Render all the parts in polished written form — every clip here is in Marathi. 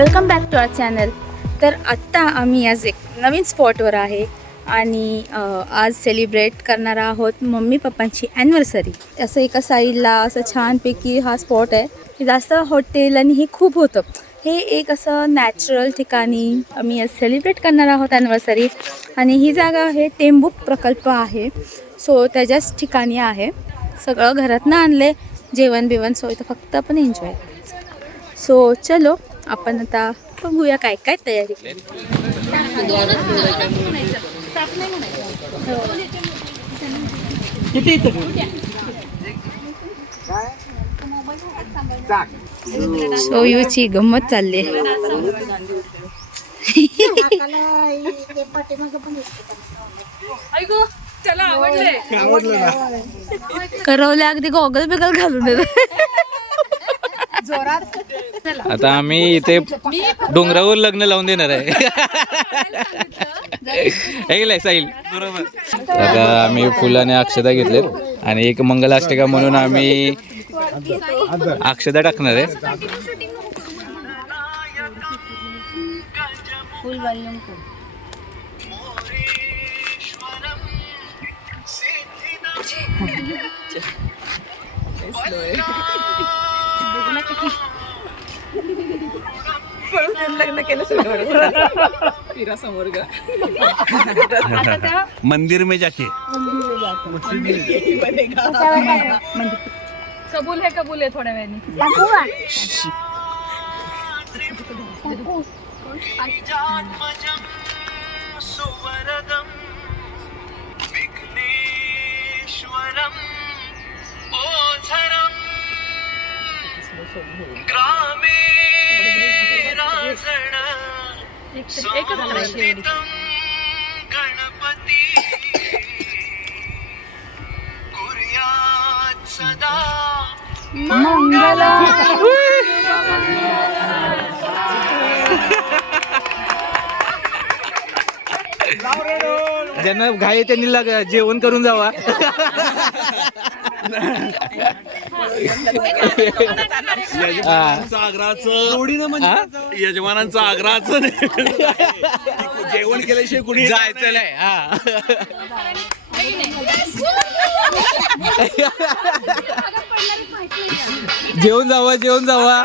Welcome back to our channel. तर आत्ता आम्ही आज एक नवीन स्पॉटवर आहे आणि आज सेलिब्रेट करणार आहोत मम्मी पप्पांची ॲनिव्हर्सरी. असं एका साईडला असं छानपैकी हा स्पॉट आहे. जास्त हॉटेल आणि हे खूप होतं. हे एक असं नॅचरल ठिकाणी आम्ही आज सेलिब्रेट करणार आहोत ॲनिव्हर्सरी. आणि ही जागा आहे टेंबूक प्रकल्प आहे. सो त्याच्याच ठिकाणी आहे. सगळं घरातनं आणले, जेवण बिवण सोय, तर फक्त आपण एन्जॉय करायचं. सो चलो आपण आता बघूया काय काय तयारी. सोयूची गंमत चालली. करवले अगदी गॉगल बिगल घालून देत. आता आम्ही इथे डोंगरावर लग्न लावून देणार आहे. साहिल बरोबर. आता आम्ही फुलाने अक्षता घेतलेत आणि एक मंगलाष्टका म्हणून आम्ही अक्षता टाकणार आहे. लग्न केलं समोर मंदिर में जाके कबूल आहे थोड्या वेळाने. ज्यांना घाई त्यांनी जेवण करून जावा. यजमानांचा आग्रहाचं जेवण केल्याशिवाय कुणी जायचं नाही. जेवण जावा.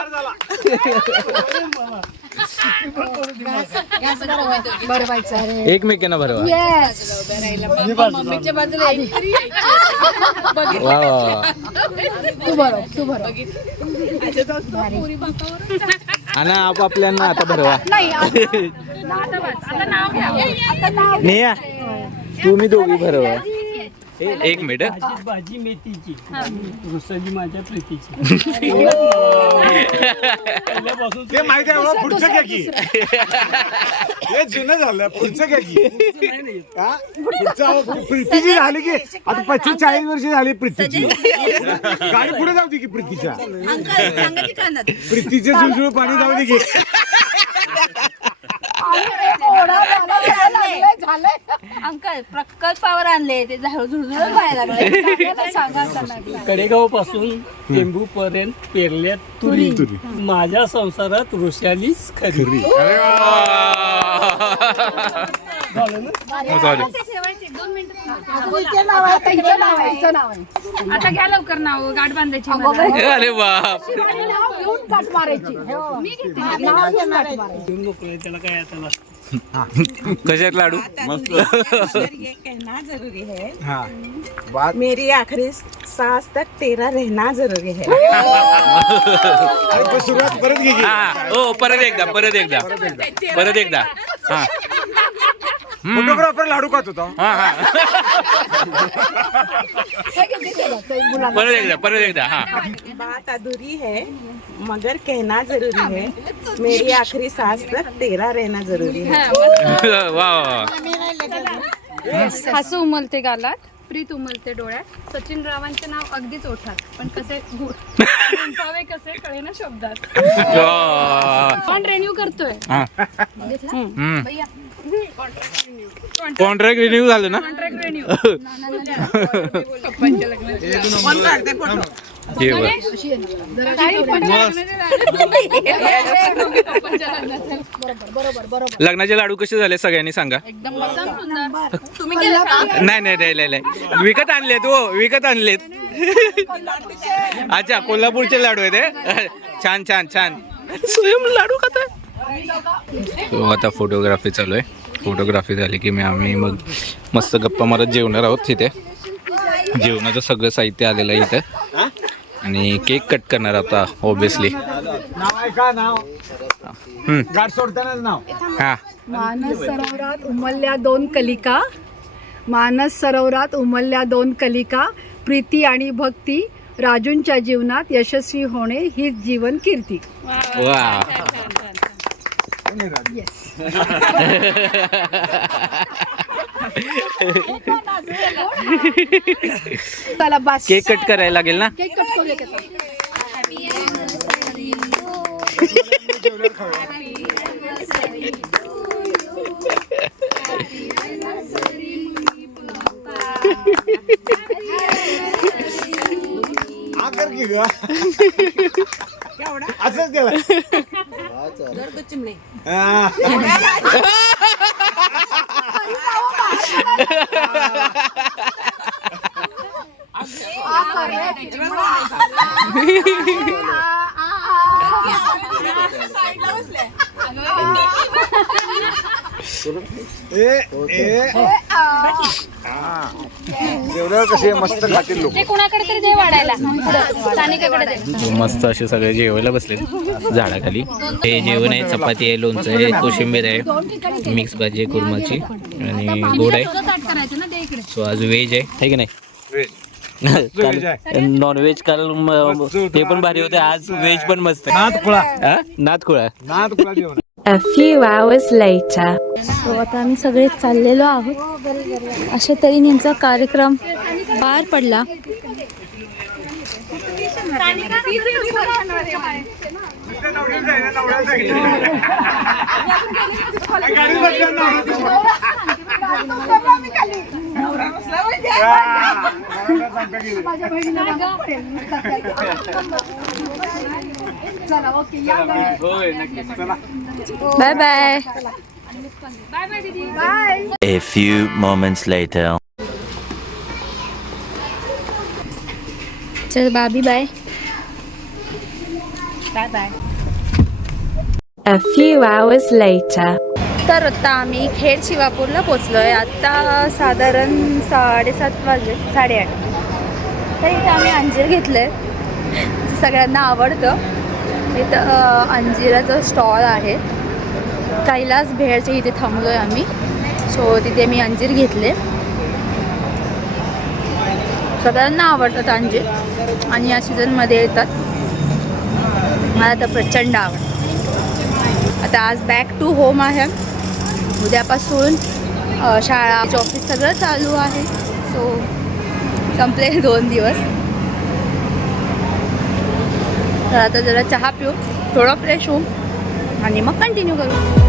एकमेकांना भरवा. आणि आपापल्यांना आता भरवा. नेहा तुम्ही दोघी भरवा. एक मिनिट. भाजी मेथीची रुसली माझ्या प्रीतीची. ते माहिती आहे. पुढचं घ्या की हे जुनं झालं. पुढचं घ्या की प्रीतीची झाली की आता 45-40 वर्ष झाली प्रीतीची. गाडी पुढे जाऊ दे की प्रीतीच्या. प्रीतीचे झुळझुळ पाणी जाऊ दे की. अंकल प्रकल्पावर आणले ते झुळझुळ व्हायला लागले. कडेगाव पासून टेंबू पर्यंत पेरल्यात तुरी. माझ्या संसारात ऋषालीच खरी. आता घ्या लवकर नाव गाठ बांधायची. अरे बाप. त्याला काय आता कशात लाडू मस्त. ये कहना जरूरी है मेरी आखिरी सांस तक तेरा रहना जरूरी है. सुरुवात परत घे की. हो परत एकदा. हा फोटोग्राफर लाडू खात होता. हा परत एकदा. हा बात अधूरी है मगर कहना जरूरी है मेरी आखिरी सांस तक तेरा रहना जरूरी है. वा. हसू उमलते गालात, प्रीत उमलते डोळ्यात, सचिन रावांचे नाव अगदीच ओठात, पण कसे गुंफावे कसे कळे ना शब्दात. पण रिन्यू करतोय. कॉन्ट्रॅक्ट रिन्यू झालं ना. Contract renew. हे बघ. लग्नाचे लाडू कसे झाले सगळ्यांनी सांगा. नाही नाही नाही नाही नाही. विकत आणलेत हो, विकत आणलेत. अच्छा, कोल्हापूरचे लाडू आहेत हे? छान छान छान. स्वयं लाडू खाताय. तो आता फोटोग्राफी चालू आहे. फोटोग्राफी झाली की आम्ही मग मस्त गप्पा मारत जेवणार आहोत. तिथे जेवणाचं सगळं साहित्य आलेलं आहे इथं आणि केक कट करणार आता ऑब्विसली. नाव ऐका, नाव गाठ सोडतानाच नाव. हा, मानस सरोवरात उमलल्या दोन कलिका, मानस सरोवरात उमलल्या दोन कलिका, प्रीती आणि भक्ती, राजूंच्या जीवनात यशस्वी होणे हीच जीवन कीर्ती. वा. चला बस. केक कट करायला लागेल ना. केक कट करूया का? आकर की ग असंच केलं. जेवढं कसे मस्त खातील लोक. मस्त असे सगळे जेवायला बसले झाडाखाली. हे जेवण आहे, चपाती आहे, लोणचं आहे, कोशिंबीर आहे, मिक्स भाजी आहे कुर्माची आणि गोड आहे. सो आज व्हेज आहे की नाही. नॉनव्हेज काल ते पण भारी होते, आज व्हेज पण मस्त आहे. नादखुळा. नाद जेवण. A few hours later. So आता आम्ही सगळे चाललेलो आहोत. अशा तऱ्हेने यांचा कार्यक्रम पार पडला. Bye bye. A few moments later. चल बाबी bye. A few hours later. तर आता आम्ही खेड शिवापूरला पोचलो आहे. आत्ता साधारण 7:30 वाजले, 8:30. तर इथं आम्ही अंजीर घेतलं आहे, सगळ्यांना आवडतं. इथं अंजिराचं स्टॉल आहे. कैलास भेळच्या इथे थांबलो आहे आम्ही. सो तिथे मी अंजीर घेतले. सगळ्यांना आवडतात अंजीर आणि या सीझनमध्ये येतात. मला तर प्रचंड आवडतं. आता आज बॅक टू होम आहे. उद्यापासून शाळा, ऑफिस सगळं चालू आहे. सो संपले 2 दिवस. तर आता जरा चहा पिऊ, थोडं फ्रेश होऊ आणि मग कंटिन्यू करू.